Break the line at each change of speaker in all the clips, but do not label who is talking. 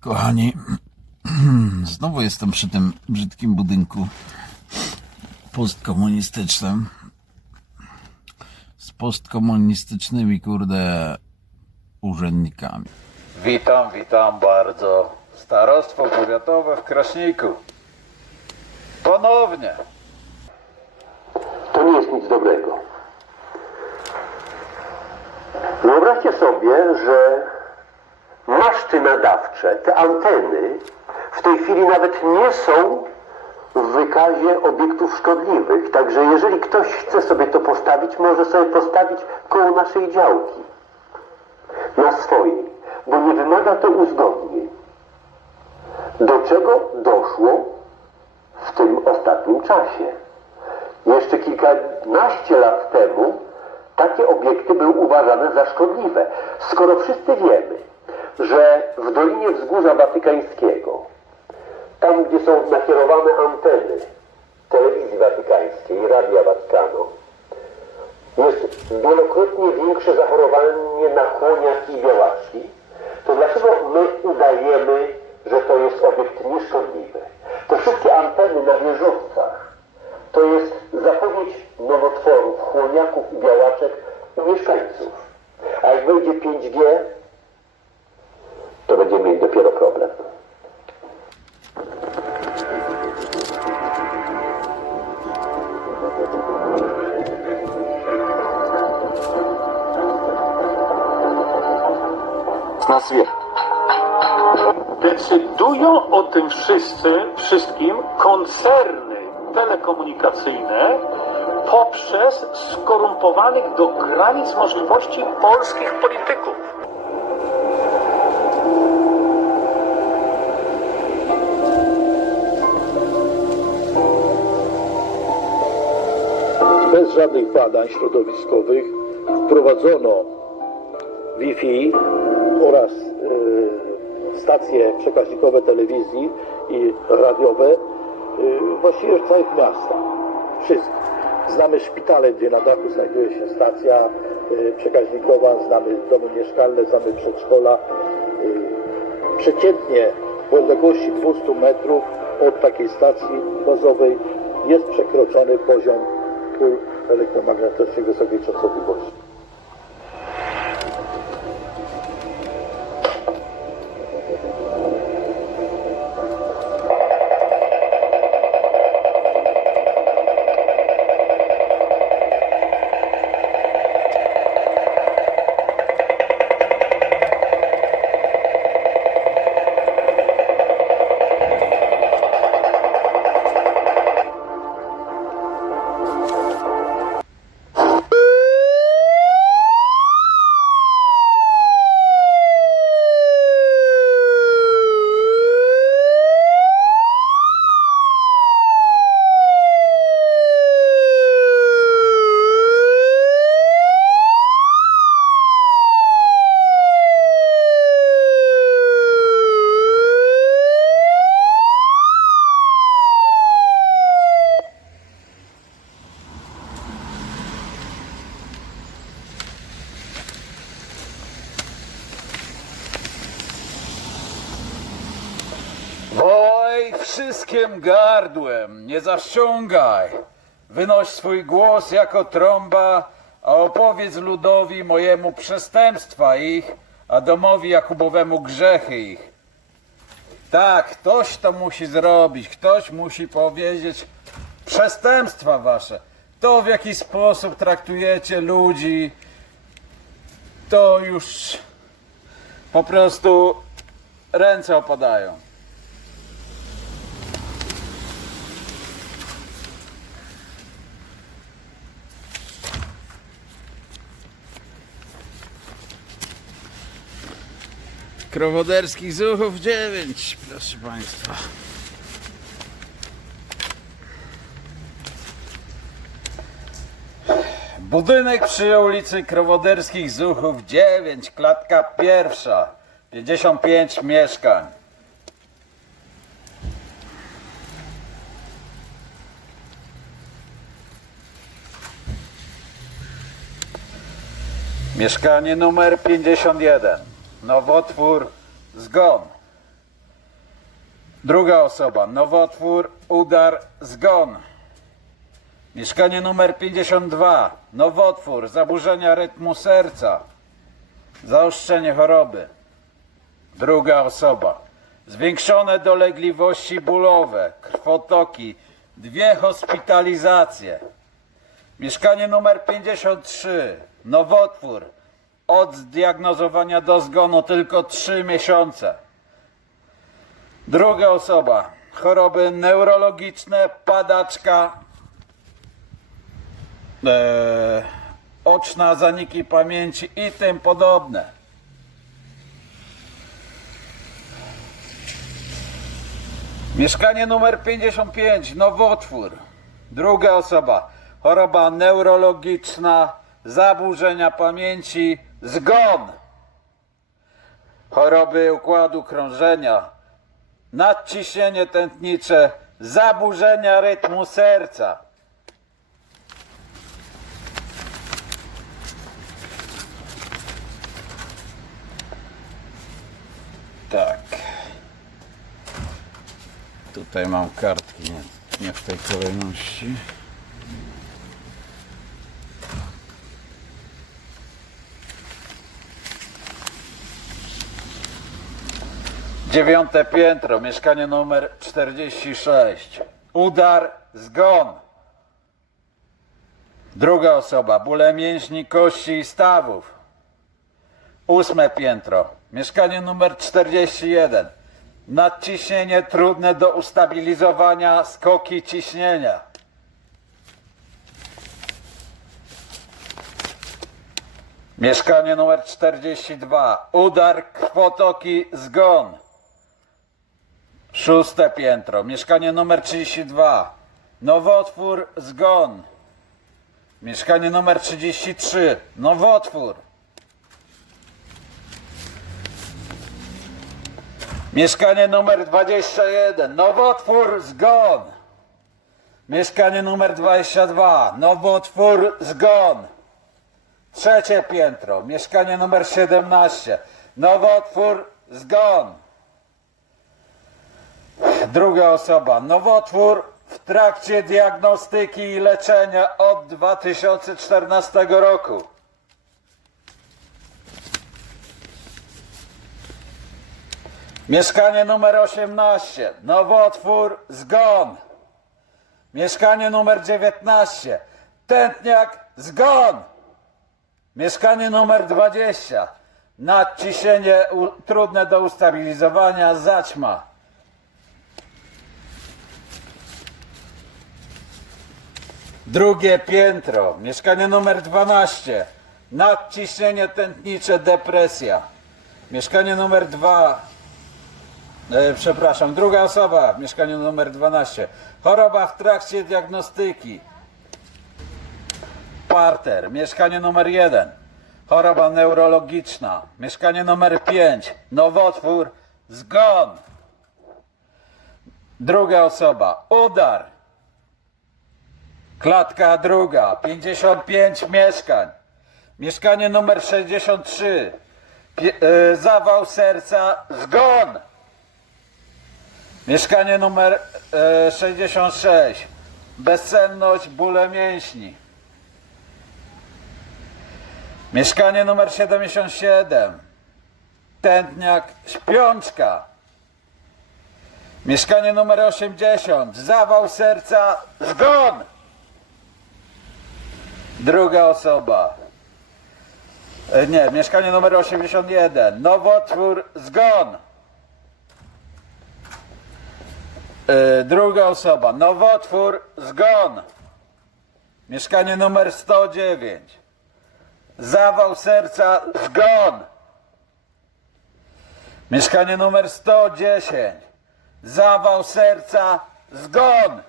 Kochani, znowu jestem przy tym brzydkim budynku postkomunistycznym. Z postkomunistycznymi, kurde, urzędnikami. Witam, witam bardzo. Starostwo powiatowe w Kraśniku. Ponownie.
To nie jest nic dobrego. Wyobraźcie sobie, że maszty nadawcze, te anteny, w tej chwili nawet nie są w wykazie obiektów szkodliwych. Także jeżeli ktoś chce sobie to postawić, może sobie postawić koło naszej działki. Na swojej, bo nie wymaga to uzgodnień. Do czego doszło w tym ostatnim czasie? Jeszcze kilkanaście lat temu takie obiekty były uważane za szkodliwe. Skoro wszyscy wiemy, że w Dolinie Wzgórza Watykańskiego, tam gdzie są nakierowane anteny telewizji watykańskiej, Radia Watykano, jest wielokrotnie większe zachorowanie na chłoniaki i białaczki, to dlaczego my udajemy, że to jest obiekt nieszkodliwy? Te wszystkie anteny na wieżowcach to jest zapowiedź nowotworów, chłoniaków i białaczek u mieszkańców. A jak wejdzie 5G, to będziemy mieli dopiero problem.
nas wie.
Decydują o tym wszyscy, wszystkim koncerny telekomunikacyjne poprzez skorumpowanych do granic możliwości polskich polityków.
Żadnych badań środowiskowych wprowadzono Wi-Fi oraz e, stacje przekaźnikowe telewizji i radiowe e, właściwie w całych miastach. Wszystko. Znamy szpitale, gdzie na dachu znajduje się stacja e, przekaźnikowa, znamy domy mieszkalne, znamy przedszkola. Przeciętnie w odległości 200 metrów od takiej stacji bazowej jest przekroczony poziom elektromagnetycznych wysokiej częstotliwości.
Wszystkim gardłem, nie zaszczągaj. Wynoś swój głos jako trąba, a opowiedz ludowi mojemu przestępstwa ich, a domowi Jakubowemu grzechy ich. Tak, ktoś to musi zrobić, ktoś musi powiedzieć przestępstwa wasze. To w jaki sposób traktujecie ludzi, to już po prostu ręce opadają. Krowoderskich zuchów 9, proszę Państwa. Budynek przy ulicy Krowoderskich Zuchów 9, klatka pierwsza, 55 mieszkań. Mieszkanie numer 51. Nowotwór zgon. Druga osoba, nowotwór, udar, zgon. Mieszkanie numer 52, nowotwór, zaburzenia rytmu serca, zaostrzenie choroby. Druga osoba, zwiększone dolegliwości bólowe, krwotoki, dwie hospitalizacje. Mieszkanie numer 53, nowotwór, od zdiagnozowania do zgonu tylko 3 miesiące. Druga osoba, choroby neurologiczne, padaczka, e, oczna, zaniki pamięci i tym podobne. Mieszkanie numer 55, nowotwór. Druga osoba, choroba neurologiczna, zaburzenia pamięci, zgon. Choroby układu krążenia, nadciśnienie tętnicze, zaburzenia rytmu serca. Tak. Tutaj mam kartki, nie, nie w tej kolejności. Dziewiąte piętro, mieszkanie numer 46. Udar, zgon. Druga osoba, bóle mięśni, kości i stawów. Ósme piętro, mieszkanie numer 41. Nadciśnienie trudne do ustabilizowania, skoki ciśnienia. Mieszkanie numer 42. Udar, krwotoki, zgon. Szóste piętro. Mieszkanie numer 32. Nowotwór, zgon. Mieszkanie numer 33. Nowotwór. Mieszkanie numer 21. Nowotwór, zgon. Mieszkanie numer 22. Nowotwór, zgon. Trzecie piętro, mieszkanie numer 17. Nowotwór, zgon. Druga osoba, nowotwór w trakcie diagnostyki i leczenia od 2014 roku. Mieszkanie numer 18, nowotwór, zgon. Mieszkanie numer 19, tętniak, zgon. Mieszkanie numer 20. Nadciśnienie trudne do ustabilizowania, zaćma. Drugie piętro. Mieszkanie numer 12. Nadciśnienie tętnicze, depresja. Mieszkanie numer 2. E, przepraszam, druga osoba. Mieszkanie numer 12. Choroba w trakcie diagnostyki. Parter, mieszkanie numer 1. Choroba neurologiczna. Mieszkanie numer 5. Nowotwór, zgon. Druga osoba. Udar. Klatka druga. 55 mieszkań. Mieszkanie numer 63. Pie, e, zawał serca, zgon. Mieszkanie numer e, 66. Bezsenność, bóle mięśni. Mieszkanie numer 77. Tętniak, śpiączka. Mieszkanie numer 80. Zawał serca, zgon. Druga osoba. E, Nie, mieszkanie numer 81. Nowotwór, zgon. E, Druga osoba. Nowotwór, zgon. Mieszkanie numer 109. Zawał serca, zgon. Mieszkanie numer 110. Zawał serca, zgon.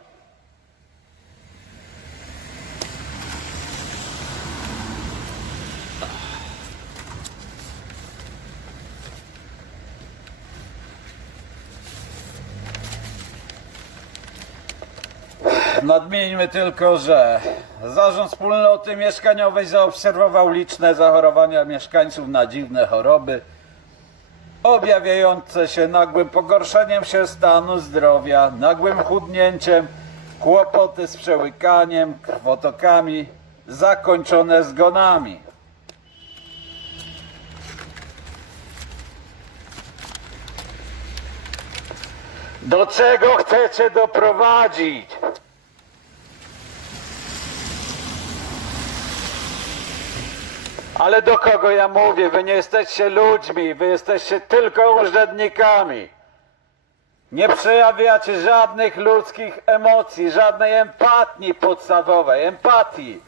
Nadmieńmy tylko, że Zarząd Wspólnoty Mieszkaniowej zaobserwował liczne zachorowania mieszkańców na dziwne choroby. objawiające się nagłym pogorszeniem się stanu zdrowia, nagłym chudnięciem, kłopoty z przełykaniem, krwotokami, zakończone zgonami. Do czego chcecie doprowadzić? Ale do kogo ja mówię? Wy nie jesteście ludźmi, wy jesteście tylko urzędnikami. Nie przejawiacie żadnych ludzkich emocji, żadnej empatii podstawowej, empatii.